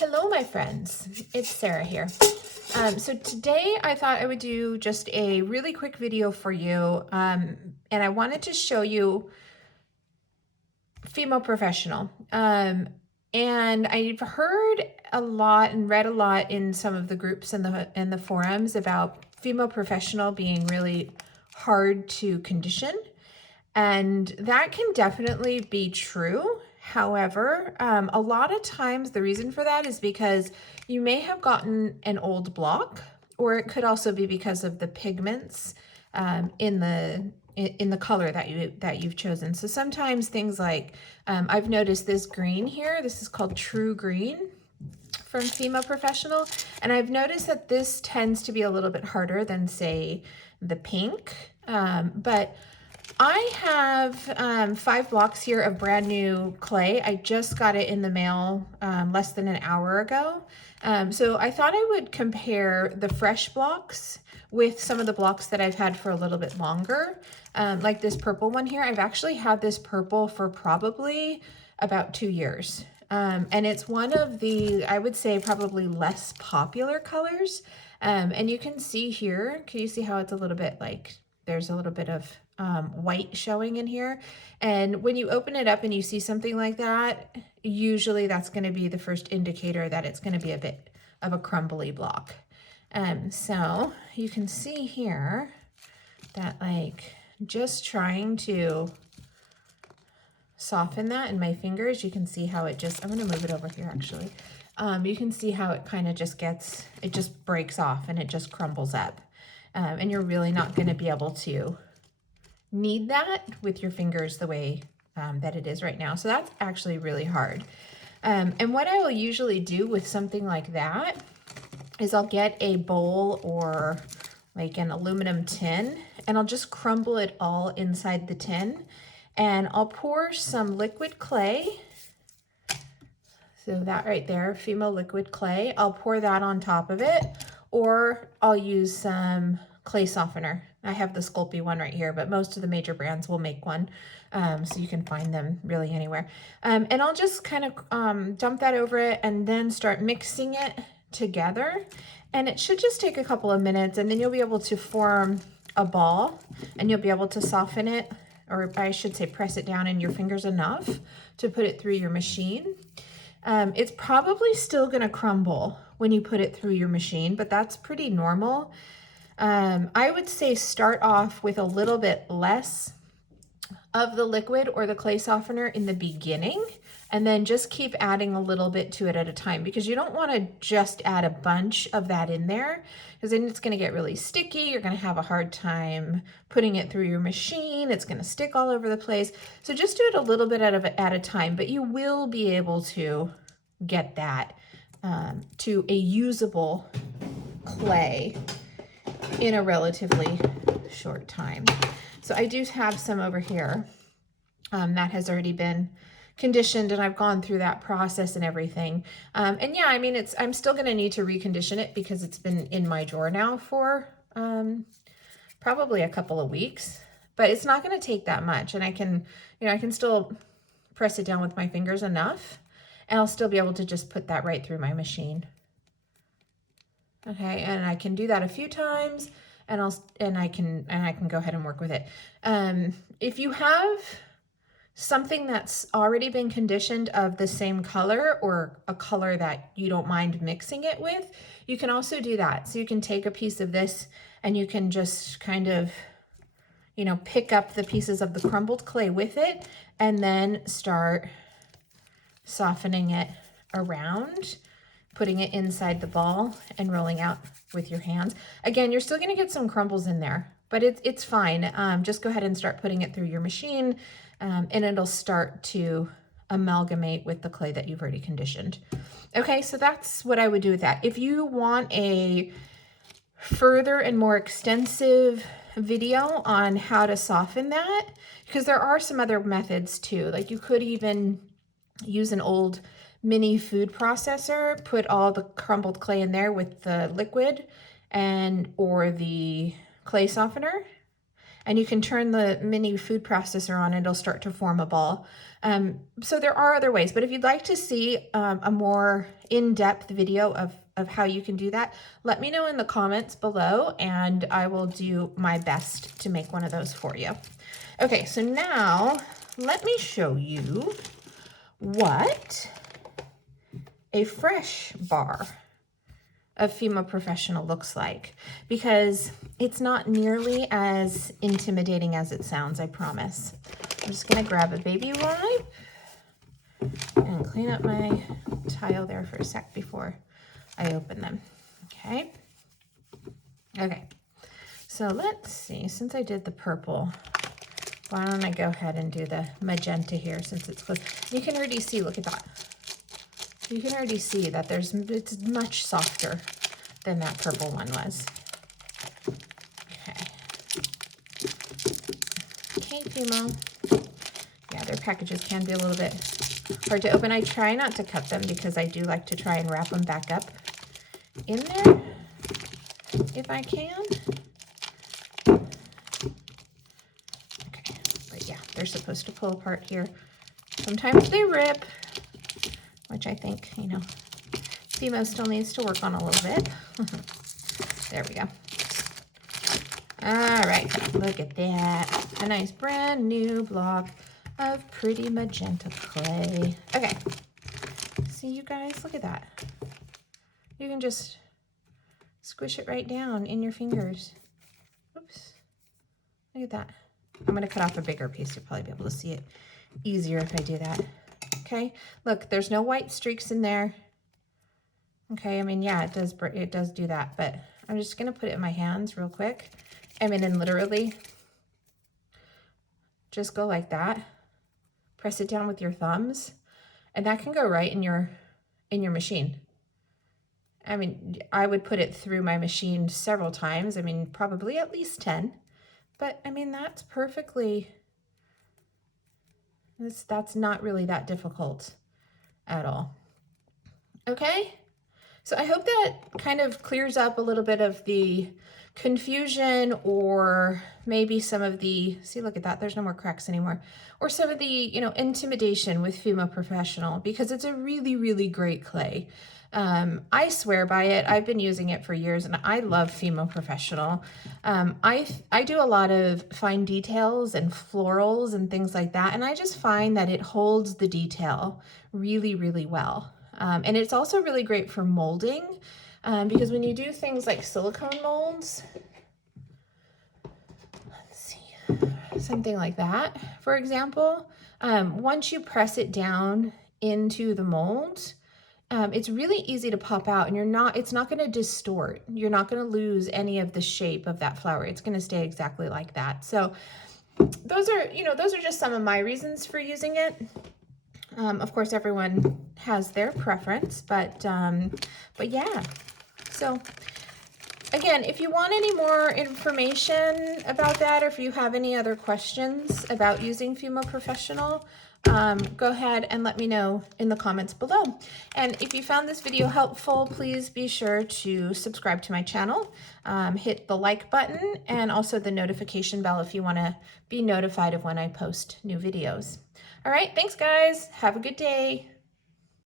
Hello, my friends. It's Sarah here. So today I thought I would do just a really quick video for you, and I wanted to show you Fimo Professional. And I've heard a lot and read a lot in some of the groups and the forums about Fimo Professional being really hard to condition, and that can definitely be true. However, a lot of times the reason for that is because you may have gotten an old block, or it could also be because of the pigments in the color that you've chosen. So sometimes things like I've noticed this green here. This is called True Green from Fimo Professional, and I've noticed that this tends to be a little bit harder than, say, the pink, but I have 5 blocks here of brand new clay. I just got it in the mail less than an hour ago. So I thought I would compare the fresh blocks with some of the blocks that I've had for a little bit longer. Like this purple one here. I've actually had this purple for probably about 2 years. And it's one of the, I would say, probably less popular colors. And you can see here, can you see how it's a little bit like, there's a little bit of white showing in here. And when you open it up and you see something like that, usually that's going to be the first indicator that it's going to be a bit of a crumbly block. So you can see here that, like, just trying to soften that in my fingers, you can see how it just, I'm going to move it over here actually. You can see how it kind of just gets, it just breaks off and it just crumbles up. And you're really not going to be able to knead that with your fingers the way that it is right now. So that's actually really hard. And what I will usually do with something like that is I'll get a bowl or like an aluminum tin, and I'll just crumble it all inside the tin, and I'll pour some liquid clay. So that right there, Fimo liquid clay, I'll pour that on top of it, or I'll use some clay softener. I have the Sculpey one right here, but most of the major brands will make one. So you can find them really anywhere. And I'll just kind of dump that over it and then start mixing it together. And it should just take a couple of minutes, and then you'll be able to form a ball, and you'll be able to soften it, or I should say press it down in your fingers enough to put it through your machine. It's probably still going to crumble when you put it through your machine, but that's pretty normal. I would say start off with a little bit less of the liquid or the clay softener in the beginning, and then just keep adding a little bit to it at a time, because you don't want to just add a bunch of that in there, because then it's going to get really sticky. You're going to have a hard time putting it through your machine. It's going to stick all over the place. So just do it a little bit at a time, but you will be able to get that to a usable clay in a relatively short time. So I do have some over here that has already been conditioned, and I've gone through that process and everything. And yeah, I mean, I'm still going to need to recondition it because it's been in my drawer now for probably a couple of weeks, but it's not going to take that much. And I can still press it down with my fingers enough, and I'll still be able to just put that right through my machine. Okay, and I can do that a few times, and I can go ahead and work with it. If you have something that's already been conditioned of the same color, or a color that you don't mind mixing it with, you can also do that. So you can take a piece of this, and you can just kind of, pick up the pieces of the crumbled clay with it, and then start softening it around, putting it inside the ball and rolling out with your hands. Again, you're still going to get some crumbles in there, but it's fine. Just go ahead and start putting it through your machine, and it'll start to amalgamate with the clay that you've already conditioned. Okay, so that's what I would do with that. If you want a further and more extensive video on how to soften that, because there are some other methods too. Like, you could even use an old mini food processor, put all the crumbled clay in there with the liquid or the clay softener, and you can turn the mini food processor on and it'll start to form a ball. So there are other ways, but if you'd like to see a more in-depth video of how you can do that, let me know in the comments below and I will do my best to make one of those for you. Okay, so now let me show you what a fresh bar of Fimo Professional looks like, because it's not nearly as intimidating as it sounds, I promise. I'm just gonna grab a baby wipe and clean up my tile there for a sec before I open them. Okay. Okay. So let's see, since I did the purple, why don't I go ahead and do the magenta here since it's close. You can already see, look at that. You can already see that it's much softer than that purple one was. Okay. Okay, Fimo. Yeah, their packages can be a little bit hard to open. I try not to cut them because I do like to try and wrap them back up in there if I can. Okay, but yeah, they're supposed to pull apart here. Sometimes they rip, which I think, you know, Fimo still needs to work on a little bit. There we go. All right, look at that. A nice brand new block of pretty magenta clay. Okay, see you guys, look at that. You can just squish it right down in your fingers. Oops, look at that. I'm gonna cut off a bigger piece. You'll probably be able to see it easier if I do that. Okay, look, there's no white streaks in there. Okay, I mean, yeah, it does do that, but I'm just gonna put it in my hands real quick. I mean, and literally just go like that. Press it down with your thumbs, and that can go right in your machine. I mean, I would put it through my machine several times. I mean, probably at least 10, but I mean, that's perfectly, that's not really that difficult at all. Okay, so I hope that kind of clears up a little bit of the confusion, or maybe some of the, see, look at that, there's no more cracks anymore, or some of the, you know, intimidation with Fimo Professional, because it's a really, really great clay. I swear by it. I've been using it for years and I love Fimo Professional. I do a lot of fine details and florals and things like that, and I just find that it holds the detail really, really well. And it's also really great for molding, because when you do things like silicone molds, let's see, something like that, for example, once you press it down into the mold, it's really easy to pop out, and it's not going to distort. You're not going to lose any of the shape of that flower. It's going to stay exactly like that. So those are just some of my reasons for using it. Of course, everyone has their preference, but yeah. So again, if you want any more information about that, or if you have any other questions about using Fimo Professional, go ahead and let me know in the comments below. And if you found this video helpful, please be sure to subscribe to my channel, hit the like button, and also the notification bell if you want to be notified of when I post new videos. All right, thanks guys. Have a good day.